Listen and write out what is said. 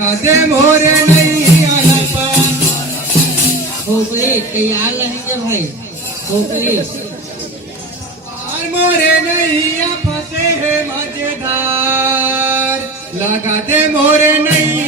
कादे मोरे नहीं आला पार खोकले ते आलं नाही ते भाई खोकले पार मोरे नहीं फसे है मजेदार लगा दे मोरे नहीं